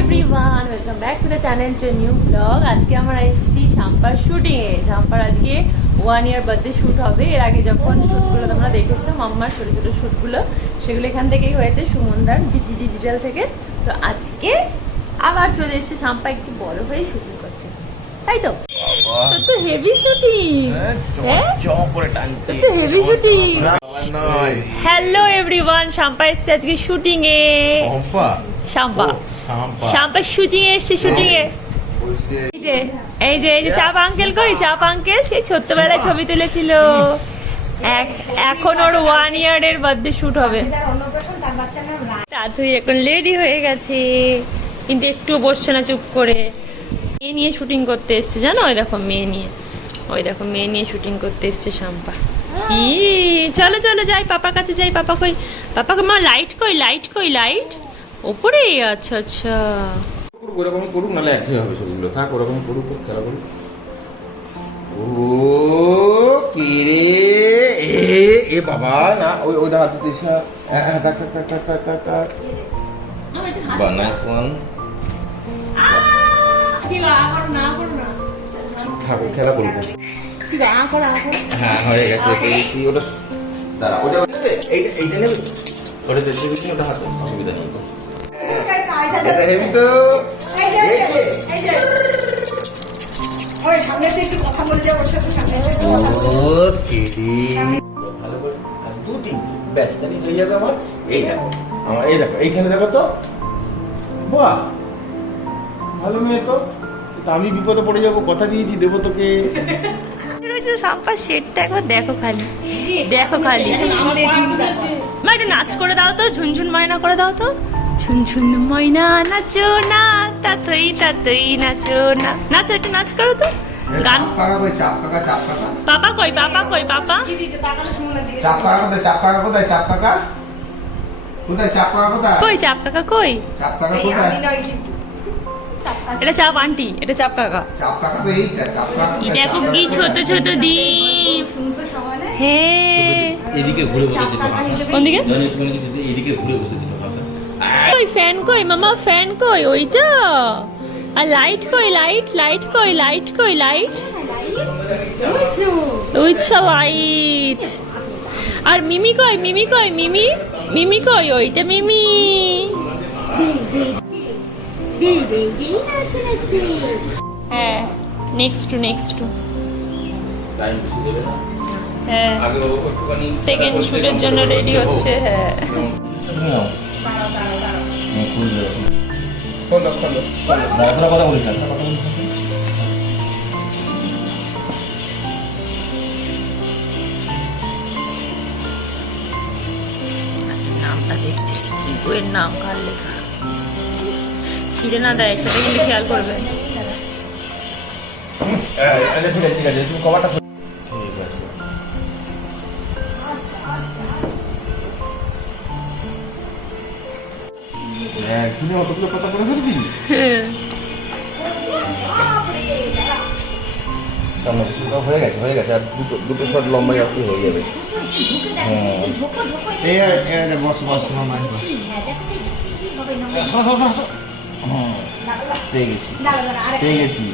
Everyone, welcome back to the channel to new blog. আজকে আমরা এসেছি শাম্পার শুটিংয়ে। শাম্পার আজকে 1 ইয়ার বার্থডে শ্যুট হবে। এর আগে যখন শ্যুটগুলো তোমরা দেখেছো, মাম্মার ছোটো ছোটো শ্যুটগুলো, সেগুলো এখান থেকেই হয়েছে, সুমনদার ডিজিটাল থেকে। তো আজকে আবার চলে এসেছে শাম্পা একটু বড় হয়ে শুটিং করতে, তাই তো? তো হেভি শুটিং, তো হেভি শুটিং। হ্যালো এভরিওয়ান, শাম্পা এসেছে আজকে শুটিং এ। শাম্পা শুটিং এ এসছে, শুটিং এ। এই যে চাপ আঙ্কেল কই? চাপ আঙ্কেল সেই ছোট্টবেলায় ছবি তুলেছিল। এখন ওর 1 ইয়ারের বার্থডে শুট হবে। তুই এখন রেডি হয়ে গেছে, কিন্তু একটু বসছে না, চুপ করে। মেয়ে নিয়ে শুটিং করতে এসছে, জানো? ওই দেখো মেয়ে নিয়ে শুটিং করতে এসছে শাম্পা। চলো চলো যাই, পাপার কাছে যাই। পাপা কই? পাপাকে মা লাইট কই? লাইট ওপরে। আচ্ছা আচ্ছা, ওরকম করুক, নাহলে একই হবে সবগুলো। থাক ওরকম করুক, খেলা করুক। ও কি রে, এ বাবা না, ওইটা হাতে দিস না। থাক বানাইস ওয়ান। থাক খেলা করুক। হ্যাঁ হয়ে গেছে, পেয়েছি। ওটা দাঁড়া, ওটা এইটা নেবে, ওটা দেখতে দিচ্ছি, ওটা হাতে অসুবিধা নেই। এটা হেভি তো। ব্যাস তাহলে হয়ে যাবে আমার। এই দেখো, এইখানে দেখো তো। বাহ, ভালো মেয়ে তো। আমি বিপদে পড়ে যাবো, কথা দিয়েছি দেবো তোকে। শাম্পার শেডটা একবার দেখো খালি, মা একটু নাচ করে দাও তো, ঝুনঝুন ময়না করে দাও তো। ঝুনঝুন ময়না নাচো না, তাতই নাচো না। নাচো, একটু নাচ করো তো। গান পাপা কই? পাপা কই? পাপা কোথায়? কই? চাপ কাকা কই? এটা চাপ আন্টি, এটা চাপ কাকা। দেখো কি ছোট ছোট দ্বীপ। হ্যাঁ, এদিকে ঘুরে বসে দিতে। কোন দিকে? এদিকে ঘুরে বসে দিতে। ওই ফ্যান কই মামা? ফ্যান কই? ওইটা। আর লাইট কই? লাইট কই? লাইট উইচ্ছা লাইট। আর মিমি কই? মিমি কই? ওইটা মিমি। হ্যাঁ, নেক্সট টু। হ্যাঁ, সেকেন্ড শুটের জন্য রেডি হচ্ছে। হ্যাঁ, কথা বলিস না। নামটা দেখছি, কি বইয়ের নাম, কার লেখা, ছিঁড়ে না দেয় সেটা কিন্তু খেয়াল করবে। ঠিক আছে, তুমি কভারটা ঠিক আছে। তুমি অতগুলো কথা বলে ফেলবি? সামনে হয়ে গেছে। আর দুটো শট লম্বাই আসতে হয়ে যাবে। হ্যাঁ, বস পেয়ে গেছি।